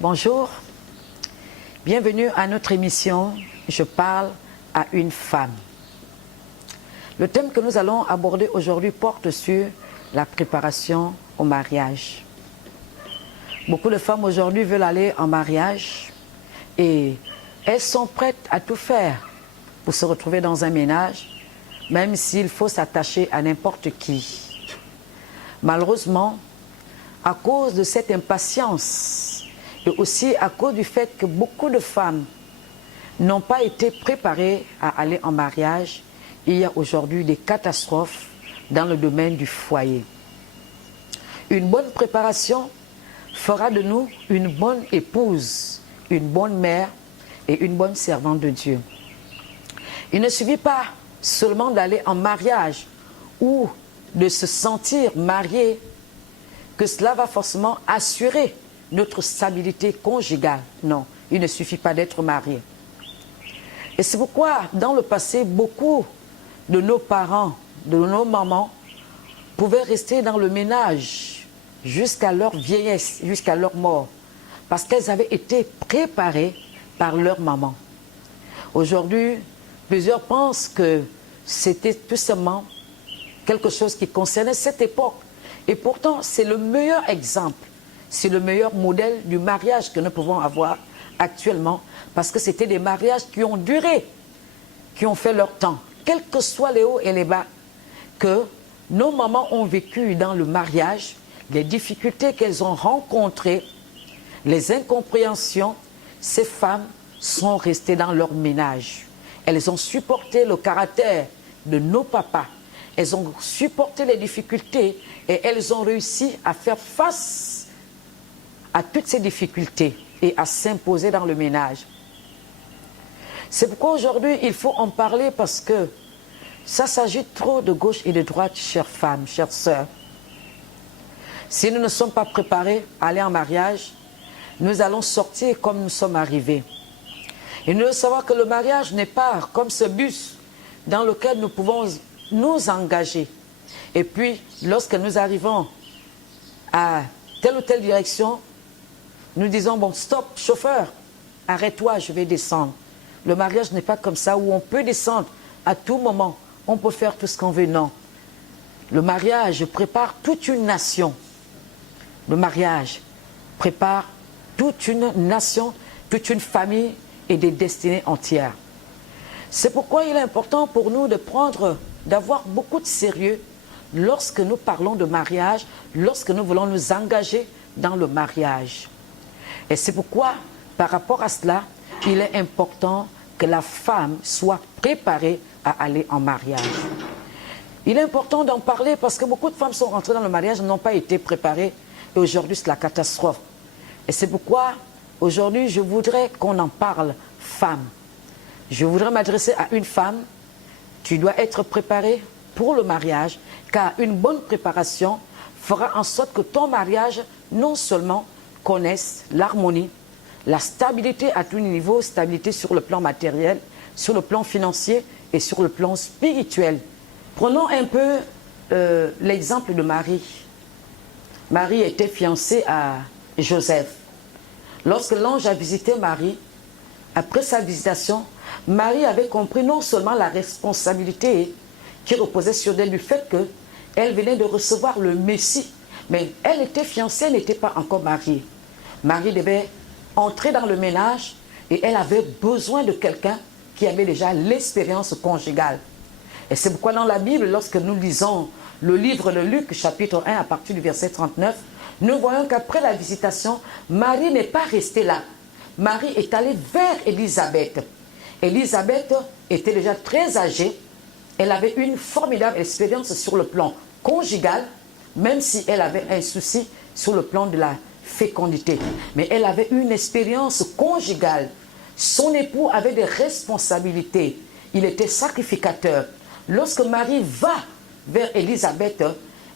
Bonjour, bienvenue à notre émission « Je parle à une femme ». Le thème que nous allons aborder aujourd'hui porte sur la préparation au mariage. Beaucoup de femmes aujourd'hui veulent aller en mariage et elles sont prêtes à tout faire pour se retrouver dans un ménage, même s'il faut s'attacher à n'importe qui. Malheureusement, à cause de cette impatience, et aussi à cause du fait que beaucoup de femmes n'ont pas été préparées à aller en mariage, il y a aujourd'hui des catastrophes dans le domaine du foyer. Une bonne préparation fera de nous une bonne épouse, une bonne mère et une bonne servante de Dieu. Il ne suffit pas seulement d'aller en mariage ou de se sentir marié, que cela va forcément assurer notre stabilité conjugale. Non, il ne suffit pas d'être marié. Et c'est pourquoi, dans le passé, beaucoup de nos parents, de nos mamans, pouvaient rester dans le ménage jusqu'à leur vieillesse, jusqu'à leur mort, parce qu'elles avaient été préparées par leur maman. Aujourd'hui, plusieurs pensent que c'était tout simplement quelque chose qui concernait cette époque. Et pourtant, c'est le meilleur exemple. C'est le meilleur modèle du mariage que nous pouvons avoir actuellement, parce que c'était des mariages qui ont duré, qui ont fait leur temps, quels que soient les hauts et les bas, que nos mamans ont vécu dans le mariage, les difficultés qu'elles ont rencontrées, les incompréhensions. Ces femmes sont restées dans leur ménage. Elles ont supporté le caractère de nos papas, elles ont supporté les difficultés et elles ont réussi à faire face à toutes ces difficultés et à s'imposer dans le ménage. C'est pourquoi aujourd'hui, il faut en parler, parce que ça s'agit trop de gauche et de droite, chères femmes, chères sœurs. Si nous ne sommes pas préparés à aller en mariage, nous allons sortir comme nous sommes arrivés. Et nous devons savoir que le mariage n'est pas comme ce bus dans lequel nous pouvons nous engager. Et puis, lorsque nous arrivons à telle ou telle direction, nous disons, bon, stop, chauffeur, arrête-toi, je vais descendre. Le mariage n'est pas comme ça, où on peut descendre à tout moment. On peut faire tout ce qu'on veut, non. Le mariage prépare toute une nation. Le mariage prépare toute une nation, toute une famille et des destinées entières. C'est pourquoi il est important pour nous d'avoir beaucoup de sérieux lorsque nous parlons de mariage, lorsque nous voulons nous engager dans le mariage. Et c'est pourquoi, par rapport à cela, il est important que la femme soit préparée à aller en mariage. Il est important d'en parler parce que beaucoup de femmes sont rentrées dans le mariage et n'ont pas été préparées. Et aujourd'hui, c'est la catastrophe. Et c'est pourquoi, aujourd'hui, je voudrais qu'on en parle, femme. Je voudrais m'adresser à une femme. Tu dois être préparée pour le mariage, car une bonne préparation fera en sorte que ton mariage, non seulement connaissent l'harmonie, la stabilité à tous les niveaux, stabilité sur le plan matériel, sur le plan financier et sur le plan spirituel. Prenons un peu l'exemple de Marie. Marie était fiancée à Joseph. Lorsque l'ange a visité Marie, après sa visitation, Marie avait compris non seulement la responsabilité qui reposait sur elle du fait qu'elle venait de recevoir le Messie, mais elle était fiancée, elle n'était pas encore mariée. Marie devait entrer dans le ménage et elle avait besoin de quelqu'un qui avait déjà l'expérience conjugale. Et c'est pourquoi dans la Bible, lorsque nous lisons le livre de Luc, chapitre 1, à partir du verset 39, nous voyons qu'après la visitation, Marie n'est pas restée là. Marie est allée vers Élisabeth. Élisabeth était déjà très âgée. Elle avait une formidable expérience sur le plan conjugal, même si elle avait un souci sur le plan de la fécondité. Mais elle avait une expérience conjugale. Son époux avait des responsabilités. Il était sacrificateur. Lorsque Marie va vers Élisabeth,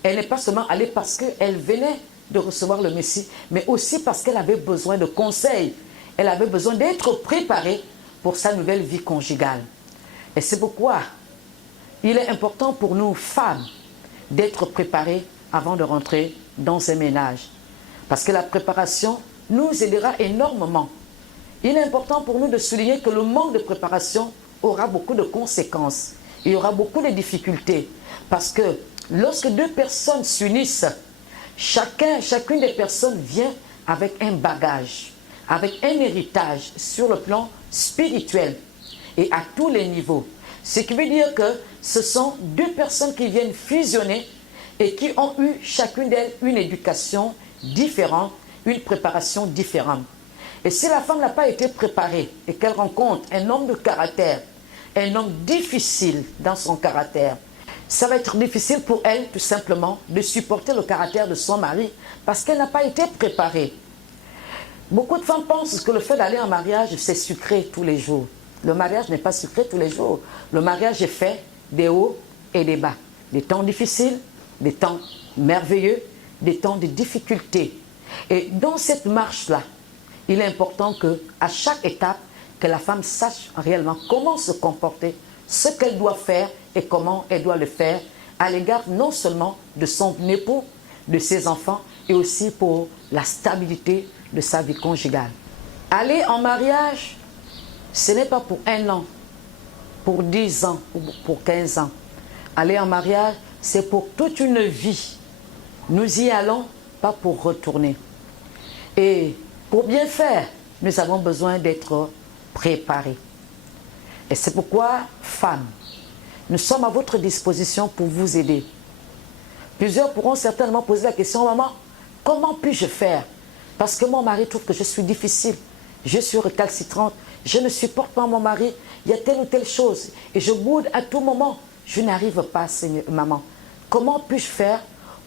Elle n'est pas seulement allée parce qu'elle venait de recevoir le Messie, mais aussi parce qu'elle avait besoin de conseils. Elle avait besoin d'être préparée pour sa nouvelle vie conjugale. Et c'est pourquoi il est important pour nous, femmes, d'être préparées avant de rentrer dans un ménage. Parce que la préparation nous aidera énormément. Il est important pour nous de souligner que le manque de préparation aura beaucoup de conséquences. Il y aura beaucoup de difficultés. Parce que lorsque deux personnes s'unissent, chacune des personnes vient avec un bagage, avec un héritage sur le plan spirituel et à tous les niveaux. Ce qui veut dire que ce sont deux personnes qui viennent fusionner et qui ont eu chacune d'elles une éducation différente, une préparation différente. Et si la femme n'a pas été préparée et qu'elle rencontre un homme de caractère, un homme difficile dans son caractère, ça va être difficile pour elle tout simplement de supporter le caractère de son mari parce qu'elle n'a pas été préparée. Beaucoup de femmes pensent que le fait d'aller en mariage, c'est sucré tous les jours. Le mariage n'est pas sucré tous les jours. Le mariage est fait des hauts et des bas. Des temps difficiles, des temps merveilleux, des temps de difficultés. Et dans cette marche-là, il est important qu'à chaque étape, que la femme sache réellement comment se comporter, ce qu'elle doit faire et comment elle doit le faire à l'égard non seulement de son époux, de ses enfants, et aussi pour la stabilité de sa vie conjugale. Aller en mariage, ce n'est pas pour 1 an, pour 10 ans ou pour 15 ans. Aller en mariage, c'est pour toute une vie. Nous y allons, pas pour retourner. Et pour bien faire, nous avons besoin d'être préparés. Et c'est pourquoi, femmes, nous sommes à votre disposition pour vous aider. Plusieurs pourront certainement poser la question, maman, comment puis-je faire? Parce que mon mari trouve que je suis difficile, je suis récalcitrante, je ne supporte pas mon mari, il y a telle ou telle chose, et je boude à tout moment. Je n'arrive pas, Seigneur, maman. Comment puis-je faire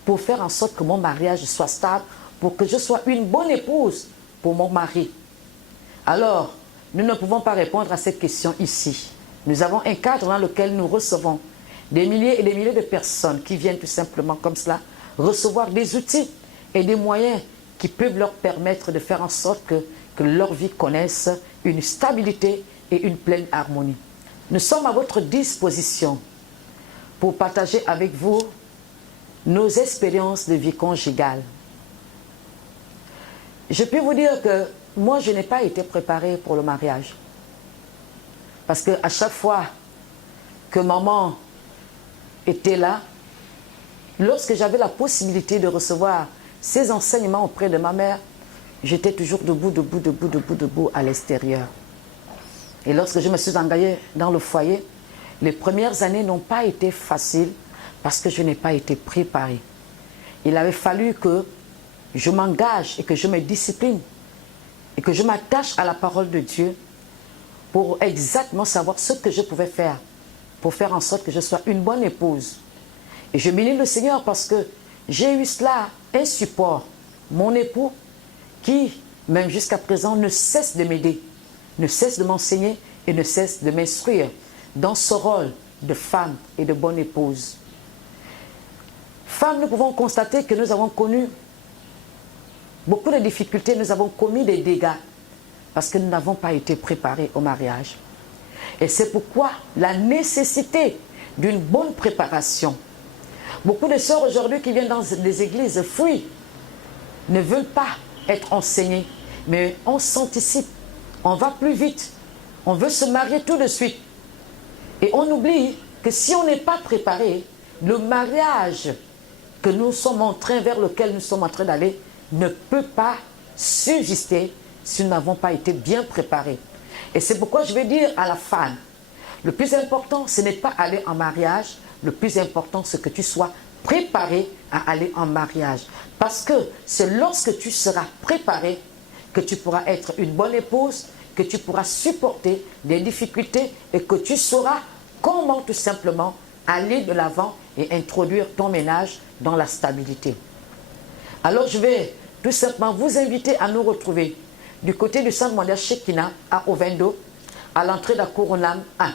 pour faire en sorte que mon mariage soit stable, pour que je sois une bonne épouse pour mon mari? Alors, nous ne pouvons pas répondre à cette question ici. Nous avons un cadre dans lequel nous recevons des milliers et des milliers de personnes qui viennent tout simplement comme cela recevoir des outils et des moyens qui peuvent leur permettre de faire en sorte que leur vie connaisse une stabilité et une pleine harmonie. Nous sommes à votre disposition pour partager avec vous nos expériences de vie conjugale. Je peux vous dire que moi, je n'ai pas été préparée pour le mariage. Parce qu'à chaque fois que maman était là, lorsque j'avais la possibilité de recevoir ces enseignements auprès de ma mère, j'étais toujours debout à l'extérieur. Et lorsque je me suis engagée dans le foyer, les premières années n'ont pas été faciles parce que je n'ai pas été préparée. Il avait fallu que je m'engage et que je me discipline et que je m'attache à la parole de Dieu pour exactement savoir ce que je pouvais faire pour faire en sorte que je sois une bonne épouse. Et je bénis le Seigneur parce que j'ai eu cela, un support, mon époux, qui, même jusqu'à présent, ne cesse de m'aider, ne cesse de m'enseigner et ne cesse de m'instruire dans ce rôle de femme et de bonne épouse. Femmes, nous pouvons constater que nous avons connu beaucoup de difficultés, nous avons commis des dégâts parce que nous n'avons pas été préparés au mariage. Et c'est pourquoi la nécessité d'une bonne préparation. Beaucoup de sœurs aujourd'hui qui viennent dans des églises fuient, ne veulent pas être enseignées, mais on s'anticipe, on va plus vite, on veut se marier tout de suite. Et on oublie que si on n'est pas préparé, le mariage que nous sommes en train, vers lequel nous sommes en train d'aller, ne peut pas subsister si nous n'avons pas été bien préparés. Et c'est pourquoi je vais dire à la femme, le plus important, ce n'est pas aller en mariage, le plus important, c'est que tu sois préparé à aller en mariage. Parce que c'est lorsque tu seras préparé que tu pourras être une bonne épouse, que tu pourras supporter des difficultés et que tu sauras comment tout simplement aller de l'avant et introduire ton ménage dans la stabilité. Alors je vais tout simplement vous inviter à nous retrouver du côté du centre mondial Shekinah à Ovendo, à l'entrée de la Couronne 1.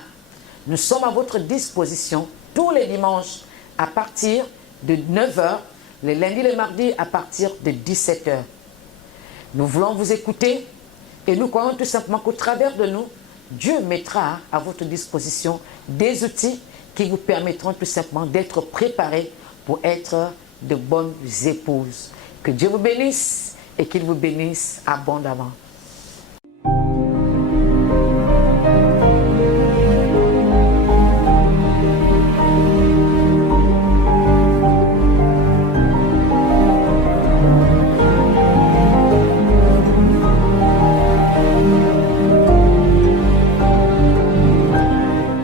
Nous sommes à votre disposition tous les dimanches à partir de 9 h, les lundis et les mardis à partir de 17 h. Nous voulons vous écouter et nous croyons tout simplement qu'au travers de nous, Dieu mettra à votre disposition des outils qui vous permettront tout simplement d'être préparés pour être de bonnes épouses. Que Dieu vous bénisse et qu'il vous bénisse abondamment.